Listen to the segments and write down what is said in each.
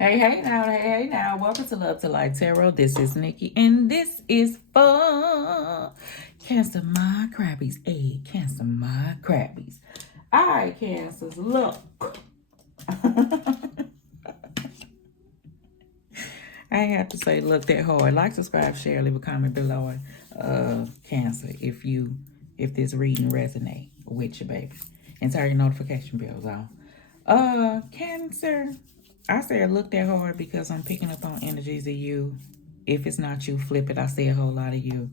Hey now. Welcome to Love to Light Tarot. This is Nikki, and this is for Cancer My Crabbies. Hey, Cancer My Crabbies. All right, Cancers, look. I ain't have to say look that hard. Like, subscribe, share, leave a comment below. Cancer, if this reading resonate with you, baby, and turn your notification bells on. Cancer. I said look that hard because I'm picking up on energies of you. If it's not you, flip it. I see a whole lot of you.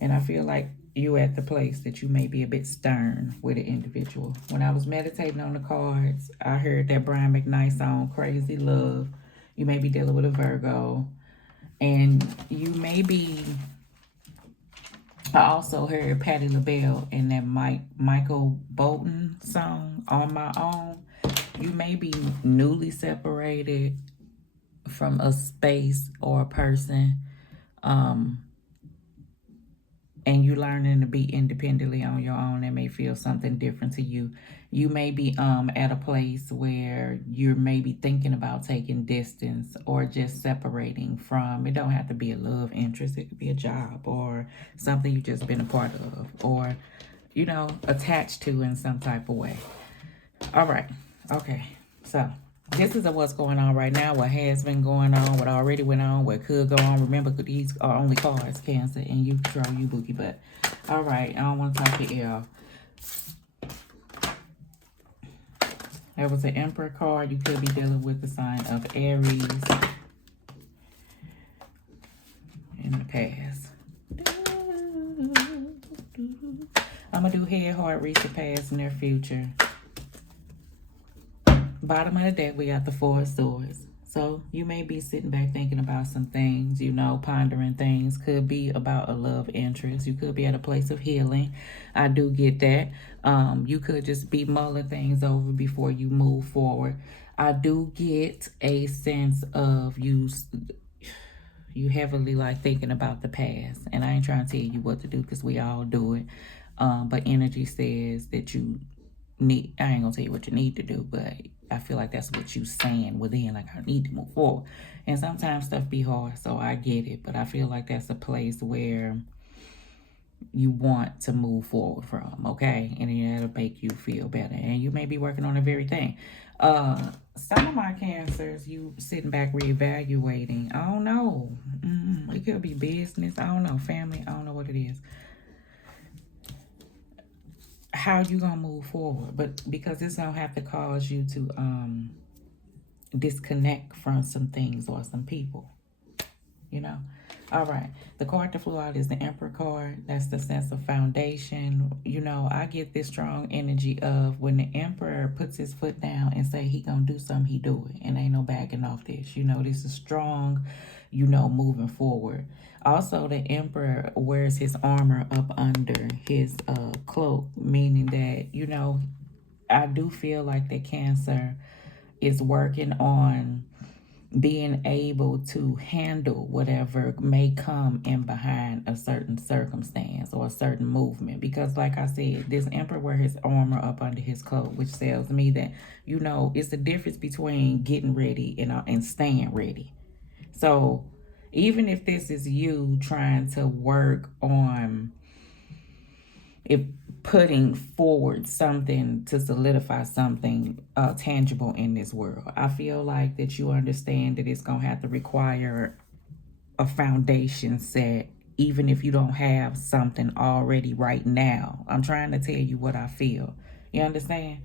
And I feel like you at the place that you may be a bit stern with an individual. When I was meditating on the cards, I heard that Brian McKnight song, Crazy Love. You may be dealing with a Virgo. And you may be... I also heard Patti LaBelle in that Michael Bolton song, On My Own. You may be newly separated from a space or a person, and you learning to be independently on your own. That may feel something different to you. You may be at a place where you're maybe thinking about taking distance or just separating from. It don't have to be a love interest. It could be a job or something you just been a part of, or attached to in some type of way. All right. Okay. So this is what's going on right now, what has been going on, what already went on, what could go on. Remember, these are only cards, Cancer, and you control you, bookie butt. All right, I don't want to talk your ear off. There was an Emperor card. You could be dealing with the sign of Aries in the past. I'm going to do head, heart, reach the past, near future. Bottom of the deck, we got the Four of Swords. So you may be sitting back thinking about some things, pondering things. Could be about a love interest. You could be at a place of healing. I do get that. You could just be mulling things over before you move forward. I do get a sense of you heavily like thinking about the past. And I ain't trying to tell you what to do because we all do it. But energy says that you need, I ain't gonna tell you what you need to do, but I feel like that's what you saying within, like, I need to move forward. And sometimes stuff be hard, so I get it, but I feel like that's a place where you want to move forward from, okay? And that'll make you feel better. And you may be working on the very thing. Some of my Cancers, you sitting back reevaluating. I don't know. It could be business. I don't know. Family. I don't know what it is. How you gonna move forward? But because this don't have to cause you to disconnect from some things or some people, all right, the card that flew out is the Emperor card. That's the sense of foundation. I get this strong energy of when the Emperor puts his foot down and say he gonna do something, he do it, and ain't no backing off this. This is strong, moving forward. Also, the Emperor wears his armor up under his cloak, meaning that, I do feel like the Cancer is working on being able to handle whatever may come in behind a certain circumstance or a certain movement. Because like I said, this Emperor wears his armor up under his cloak, which tells me that, it's the difference between getting ready and staying ready. So even if this is you trying to work on putting forward something to solidify something tangible in this world, I feel like that you understand that it's going to have to require a foundation set, even if you don't have something already right now. I'm trying to tell you what I feel. You understand?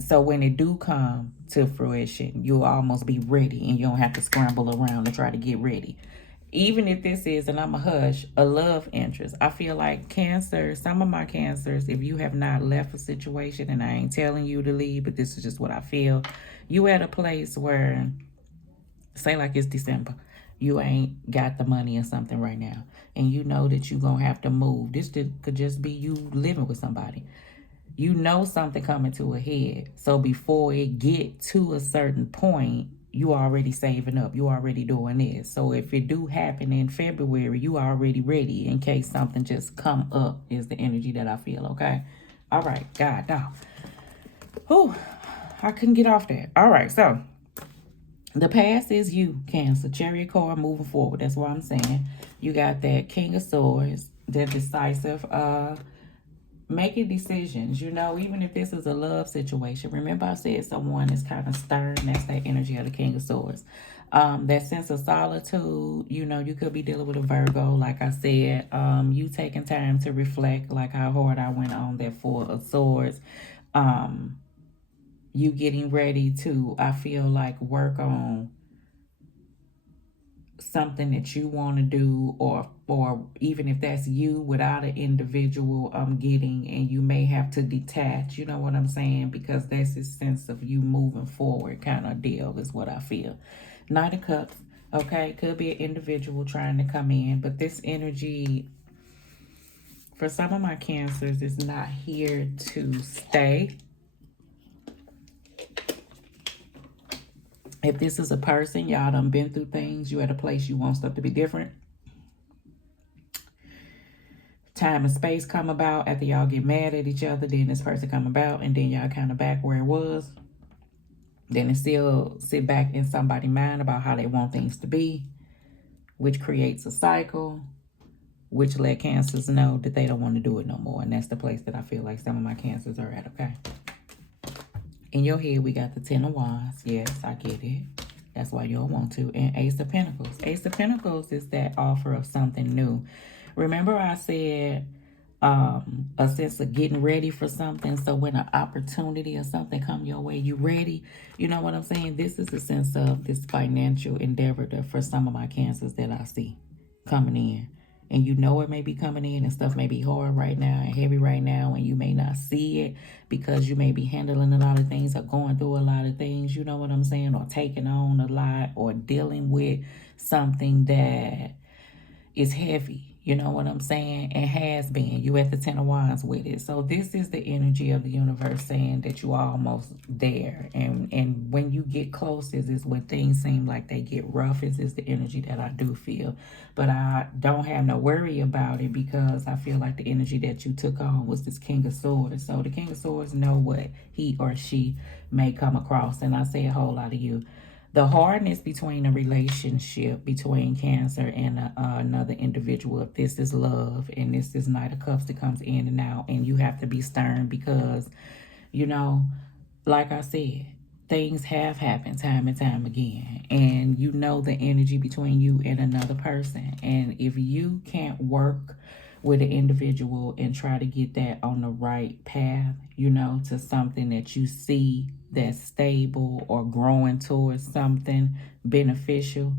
So when it do come to fruition, you'll almost be ready and you don't have to scramble around to try to get ready. Even if this is, and I'm a hush, a love interest, I feel like Cancer, some of my Cancers, if you have not left a situation, and I ain't telling you to leave, but this is just what I feel, you at a place where, say like it's December, you ain't got the money or something right now, and you know that you gonna have to move. This could just be you living with somebody. Something coming to a head. So before it get to a certain point, you already saving up. You already doing this. So if it do happen in February, you already ready in case something just come up, is the energy that I feel, okay? All right, God, now. Whew, I couldn't get off that. All right, so The past is you, Cancer. Chariot card moving forward. That's what I'm saying. You got that King of Swords, the decisive, making decisions, you know, even if this is a love situation. Remember I said someone is kind of stern. That's that energy of the King of Swords. That sense of solitude, you know, you could be dealing with a Virgo, like I said. You taking time to reflect, like how hard I went on that Four of Swords. You getting ready to, I feel like, work on something that you want to do, or even if that's you without an individual getting, and you may have to detach, you know what I'm saying, because that's a sense of you moving forward kind of deal is what I feel. Knight of Cups, okay, could be an individual trying to come in, but this energy for some of my Cancers is not here to stay. If this is a person, y'all done been through things, you at a place you want stuff to be different. Time and space come about after y'all get mad at each other, then this person come about, and then y'all kind of back where it was. Then it still sit back in somebody's mind about how they want things to be, which creates a cycle, which let Cancers know that they don't want to do it no more. And that's the place that I feel like some of my Cancers are at, okay? In your head, we got the Ten of Wands. Yes, I get it. That's why you don't want to. And Ace of Pentacles. Ace of Pentacles is that offer of something new. Remember I said a sense of getting ready for something. So when an opportunity or something come your way, you ready. You know what I'm saying? This is a sense of this financial endeavor for some of my Cancers that I see coming in. And you know it may be coming in and stuff may be hard right now and heavy right now, and you may not see it because you may be handling a lot of things or going through a lot of things, you know what I'm saying, or taking on a lot or dealing with something that is heavy. You know what I'm saying? And has been. You at the Ten of Wands with it. So this is the energy of the universe saying that you are almost there. And when you get close, is when things seem like they get rough. Is the energy that I do feel. But I don't have no worry about it because I feel like the energy that you took on was this King of Swords. So the King of Swords know what he or she may come across. And I say a whole lot of you. The hardness between a relationship between Cancer and another individual, if this is love and this is Knight of Cups that comes in and out, and you have to be stern because, you know, like I said, things have happened time and time again, and you know the energy between you and another person. And if you can't work with an individual and try to get that on the right path, you know, to something that you see that's stable or growing towards something beneficial,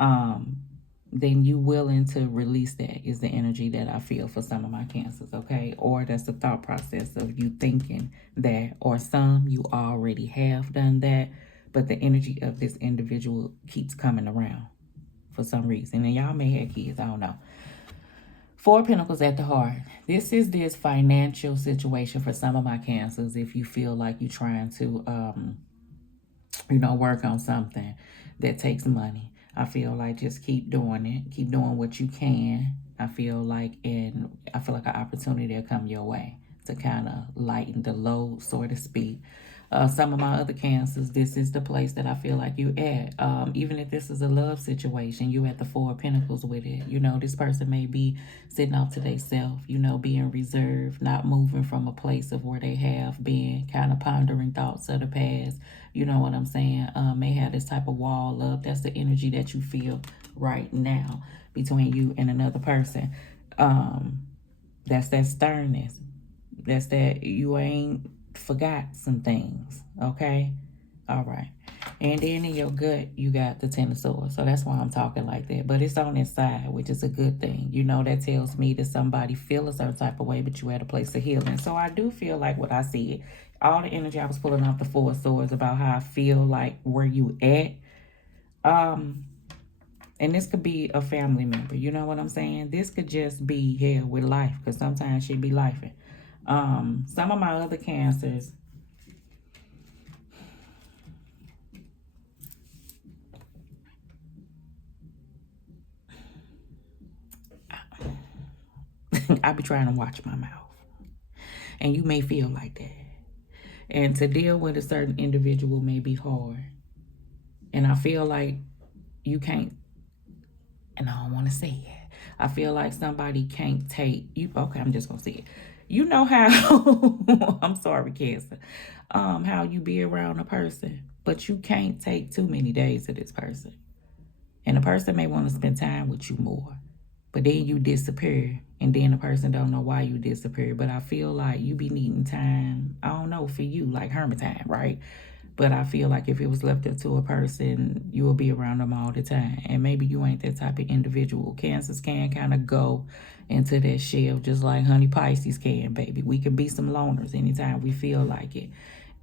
then you willing to release that is the energy that I feel for some of my Cancers, okay? Or that's the thought process of you thinking that, or some you already have done that, but the energy of this individual keeps coming around for some reason. And y'all may have kids, I don't know. Four of Pentacles at the heart. This is this financial situation for some of my Cancers. If you feel like you're trying to, you know, work on something that takes money, I feel like just keep doing it. Keep doing what you can. I feel like an opportunity will come your way to kind of lighten the load, so to speak. Some of my other Cancers, this is the place that I feel like you at. Even if this is a love situation, you at the Four of Pentacles with it. You know, this person may be sitting off to themselves, you know, being reserved, not moving from a place of where they have been, kind of pondering thoughts of the past. You know what I'm saying? May have this type of wall up. That's the energy that you feel right now between you and another person. That's that sternness. That's that you ain't forgot some things, okay? All right. And then in your gut, you got the Ten of Swords. So that's why I'm talking like that. But it's on this side, which is a good thing. You know, that tells me that somebody feel a certain type of way, but you at a place of healing. So I do feel like what I said, all the energy I was pulling off the Four of Swords about how I feel like where you at. And this could be a family member. You know what I'm saying? This could just be here with life, because sometimes she be lifing. Some of my other Cancers, I be trying to watch my mouth. And you may feel like that. And to deal with a certain individual may be hard. And I feel like you can't, and I don't want to say it. I feel like somebody can't take you. Okay, I'm just gonna say it. You know how I'm sorry, Cancer. How you be around a person, but you can't take too many days of this person. And the person may want to spend time with you more. But then you disappear, and then the person don't know why you disappear. But I feel like you be needing time, I don't know, for you, like hermit time, right? But I feel like if it was left up to a person, you will be around them all the time. And maybe you ain't that type of individual. Cancers can kind of go into that shell just like honey Pisces can, baby. We can be some loners anytime we feel like it.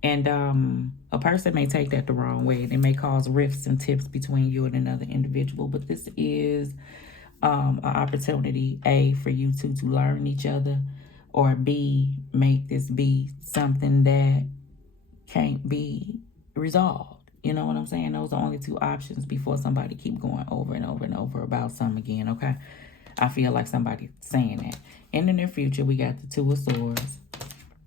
And a person may take that the wrong way. And it may cause rifts and tips between you and another individual. But this is an opportunity, A, for you two to learn each other, or B, make this be something that can't be resolved. You know what I'm saying? Those are only two options before somebody keep going over and over and over about something again, okay? I feel like somebody saying that. In the near future, we got the Two of Swords,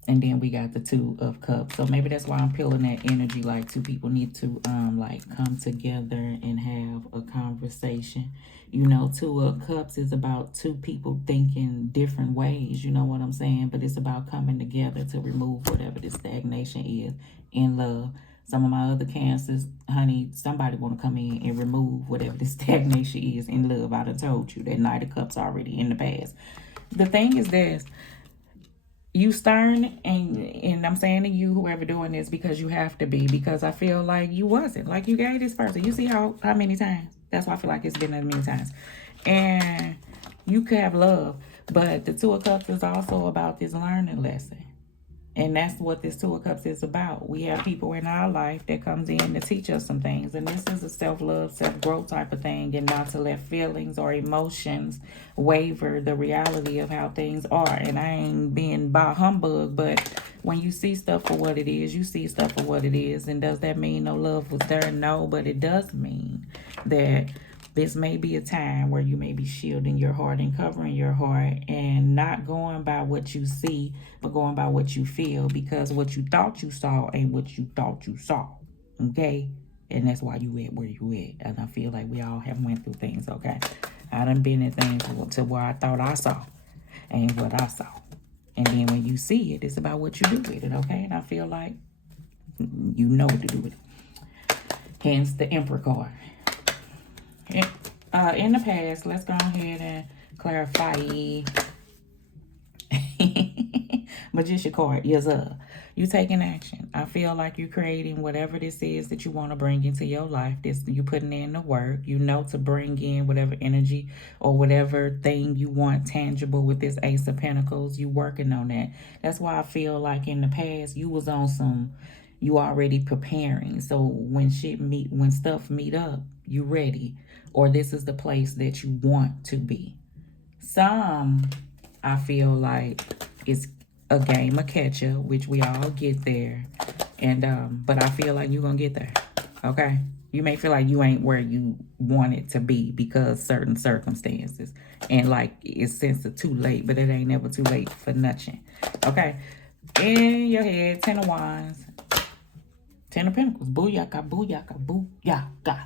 and then we got the Two of Cups. So maybe that's why I'm peeling that energy, like two people need to like come together and have a conversation. You know, Two of Cups is about two people thinking different ways, you know what I'm saying? But it's about coming together to remove whatever this stagnation is in love. Some of my other Cancers, honey, somebody want to come in and remove whatever this stagnation is in love. I done told you that Knight of Cups already in the past. The thing is this, you stern, and I'm saying to you, whoever doing this, because you have to be, because I feel like you wasn't, like you gave this person, you see how many times, that's why I feel like it's been that many times, and you could have love, but the Two of Cups is also about this learning lesson. And that's what this Two of Cups is about. We have people in our life that comes in to teach us some things. And this is a self-love, self-growth type of thing. And not to let feelings or emotions waver the reality of how things are. And I ain't being by humbug, but when you see stuff for what it is, you see stuff for what it is. And does that mean no love was there? No, but it does mean that this may be a time where you may be shielding your heart and covering your heart and not going by what you see, but going by what you feel, because what you thought you saw ain't what you thought you saw, okay? And that's why you at where you at. And I feel like we all have went through things, okay? I done been in things to where I thought I saw ain't what I saw. And then when you see it, it's about what you do with it, okay? And I feel like you know what to do with it. Hence the Emperor card. In the past, let's go ahead and clarify. Magician card, yes, you taking action. I feel like you're creating whatever this is that you want to bring into your life. This, you putting in the work. You know to bring in whatever energy or whatever thing you want tangible with this Ace of Pentacles. You working on that. That's why I feel like in the past you was on some, you already preparing. So when when stuff meet up, you ready. Or this is the place that you want to be. Some, I feel like it's a game of catch up, which we all get there. And but I feel like you're gonna get there. Okay? You may feel like you ain't where you want it to be because certain circumstances. And like it's since it's too late, but it ain't never too late for nothing. Okay? In your head, 10 of Wands, 10 of Pentacles. Booyaka, booyaka, booyaka.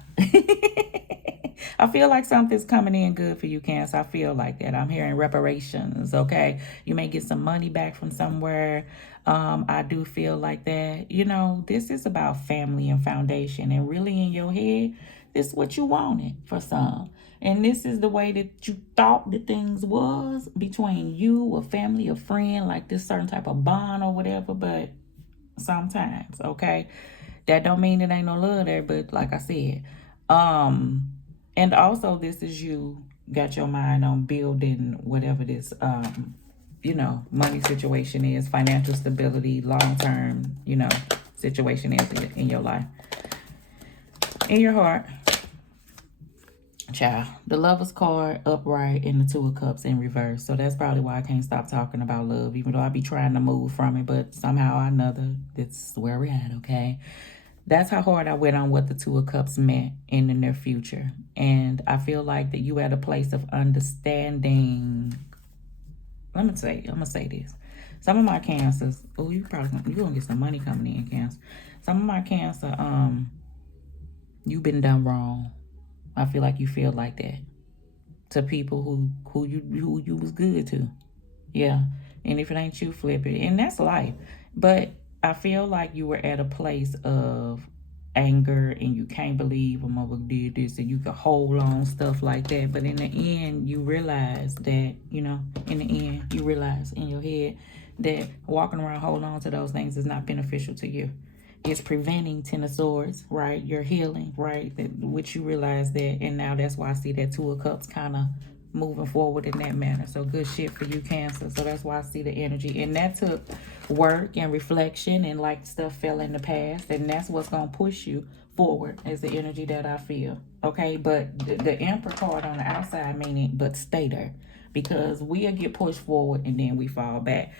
I feel like something's coming in good for you, Cancer. I feel like that. I'm hearing reparations, okay? You may get some money back from somewhere. I do feel like that. You know, this is about family and foundation. And really in your head, this is what you wanted for some. And this is the way that you thought that things was between you, a family, a friend, like this certain type of bond or whatever. But sometimes, okay? That don't mean it ain't no love there, but like I said, and also this is you got your mind on building whatever this, you know, money situation is, financial stability, long-term, you know, situation is in your life. In your heart, child, the Lover's card upright and the Two of Cups in reverse. So that's probably why I can't stop talking about love, even though I be trying to move from it, but somehow or another, that's where we're at, okay? That's how hard I went on what the Two of Cups meant in the near future. And I feel like that you at a place of understanding. I'm gonna say this. Some of my Cancers, you gonna get some money coming in, Cancer. Some of my Cancer, You've been done wrong. I feel like you feel like that to people who you was good to. Yeah. And if it ain't you, flip it. And that's life. But I feel like you were at a place of anger and you can't believe a mother did this and you could hold on, stuff like that. But in the end, you realize that, in the end, you realize in your head that walking around holding on to those things is not beneficial to you. It's preventing Ten of Swords, right? Your healing, right? Which you realize that. And now that's why I see that Two of Cups kind of moving forward in that manner. So good shit for you, Cancer. So that's why I see the energy. And that took work and reflection and like stuff fell in the past. And that's what's going to push you forward is the energy that I feel. Okay. But the Emperor card on the outside meaning, but stay there. Because we'll get pushed forward and then we fall back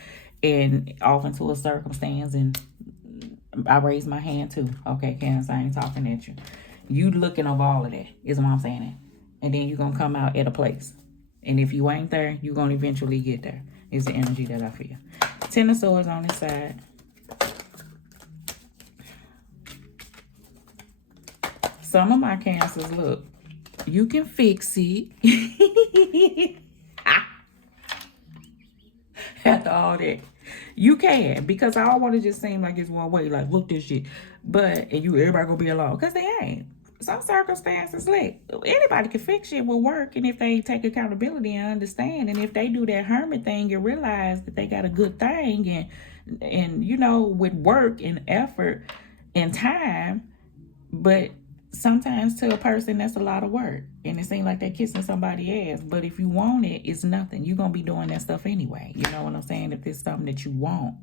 and off into a circumstance. And I raise my hand too. Okay, Cancer, I ain't talking at you. You looking over all of that is what I'm saying. And then you're going to come out at a place. And if you ain't there, you're going to eventually get there. Is the energy that I feel. Ten of Swords on this side. Some of my Cancers, look, you can fix it. After all that. You can, because I don't want to just seem like it's one way, like, look this shit. But, and everybody gonna be alone, because they ain't. Some circumstances, like, anybody can fix shit with work, and if they take accountability and understand, and if they do that hermit thing and realize that they got a good thing, and with work and effort and time, but sometimes to a person that's a lot of work and it seems like they're kissing somebody's ass, but if you want it, it's nothing. You're gonna be doing that stuff anyway. You know what I'm saying? If it's something that you want.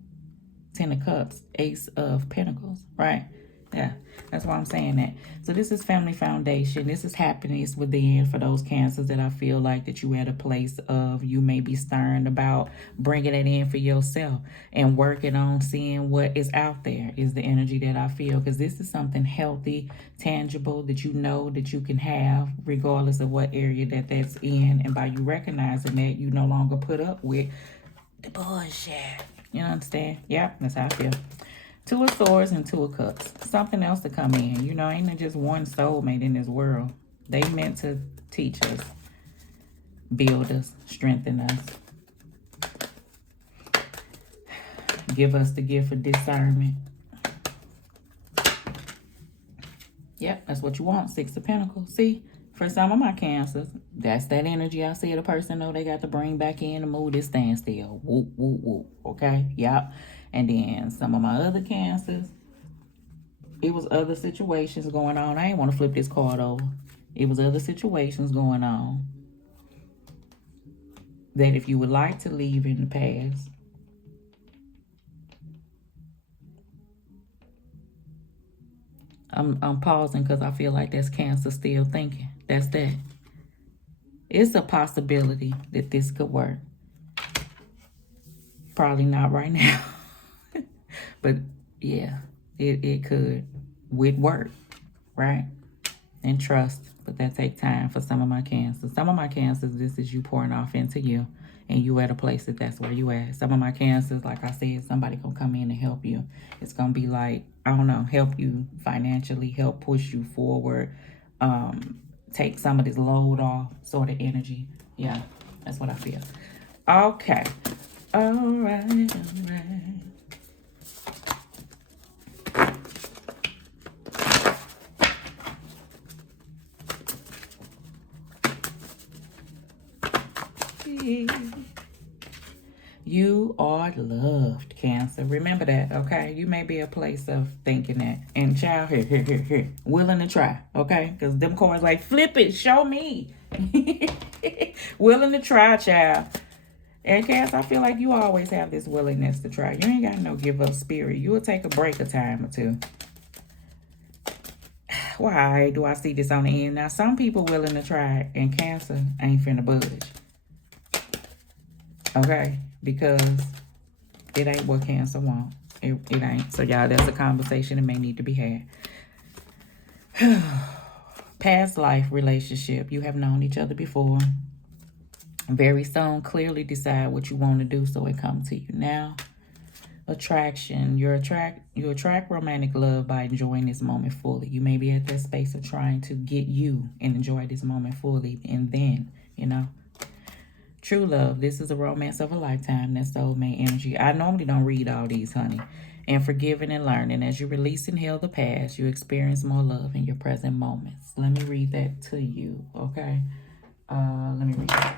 Ten of Cups, Ace of Pentacles, right? Yeah, that's why I'm saying that. So this is family foundation. This is happiness within for those Cancers that I feel like that you at a place of you may be stern about bringing it in for yourself and working on seeing what is out there is the energy that I feel, because this is something healthy, tangible that you know that you can have regardless of what area that's in. And by you recognizing that, you no longer put up with the bullshit. You understand? Yep, that's how I feel. Two of Swords and Two of Cups. Something else to come in. Ain't just one soulmate in this world. They meant to teach us, build us, strengthen us, give us the gift of discernment. Yep, that's what you want. Six of Pentacles. See, for some of my Cancers, that's that energy I see the person know they got to bring back in to move this standstill. Whoop, whoop, whoop. Okay? Yep. And then some of my other Cancers, it was other situations going on. I ain't want to flip this card over. It was other situations going on that if you would like to leave in the past, I'm pausing because I feel like that's Cancer still thinking. That's that. It's a possibility that this could work. Probably not right now. But yeah, it could with work, right? And trust. But that take time for some of my Cancers. Some of my Cancers, this is you pouring off into you. And you at a place that's where you at. Some of my Cancers, like I said, somebody gonna come in and help you. It's gonna be like, I don't know, help you financially, help push you forward, take some of this load off, sort of energy. Yeah, that's what I feel. Okay. All right. You are loved, Cancer. Remember that, okay? You may be a place of thinking that. And child, here. Willing to try, okay? Because them cards like, flip it, show me. Willing to try, child. And Cancer, I feel like you always have this willingness to try. You ain't got no give up spirit. You will take a break a time or two. Why do I see this on the end? Now, some people willing to try and Cancer ain't finna budge. Okay? Because it ain't what Cancer want. It ain't. So, y'all, that's a conversation that may need to be had. Past life relationship. You have known each other before. Very soon, clearly decide what you want to do so it comes to you now. Attraction. You attract romantic love by enjoying this moment fully. You may be at that space of trying to get you and enjoy this moment fully, and then, you know. True love. This is a romance of a lifetime. That's soulmate energy. I normally don't read all these, honey. And forgiving and learning. As you release and heal the past, you experience more love in your present moments. Let me read that to you, okay? Let me read that.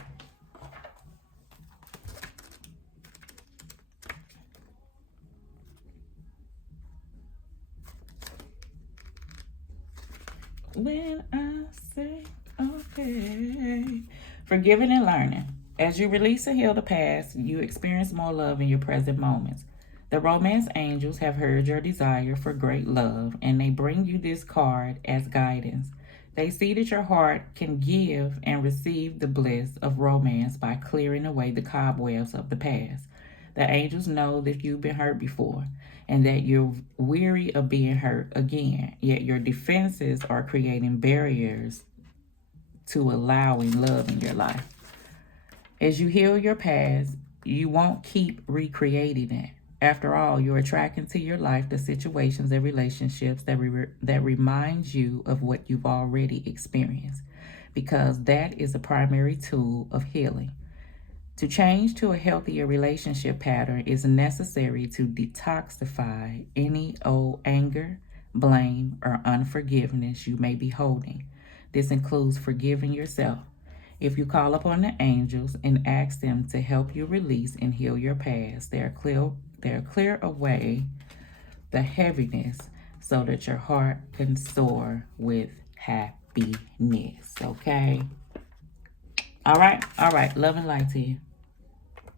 When I say okay. Forgiving and learning. As you release and heal the past, you experience more love in your present moments. The romance angels have heard your desire for great love, and they bring you this card as guidance. They see that your heart can give and receive the bliss of romance by clearing away the cobwebs of the past. The angels know that you've been hurt before and that you're weary of being hurt again, yet your defenses are creating barriers to allowing love in your life. As you heal your past, you won't keep recreating it. After all, you're attracting to your life the situations and relationships that remind you of what you've already experienced, because that is a primary tool of healing. To change to a healthier relationship pattern is necessary to detoxify any old anger, blame, or unforgiveness you may be holding. This includes forgiving yourself. If you call upon the angels and ask them to help you release and heal your past, they'll clear away the heaviness so that your heart can soar with happiness. Okay? All right. Love and light to you.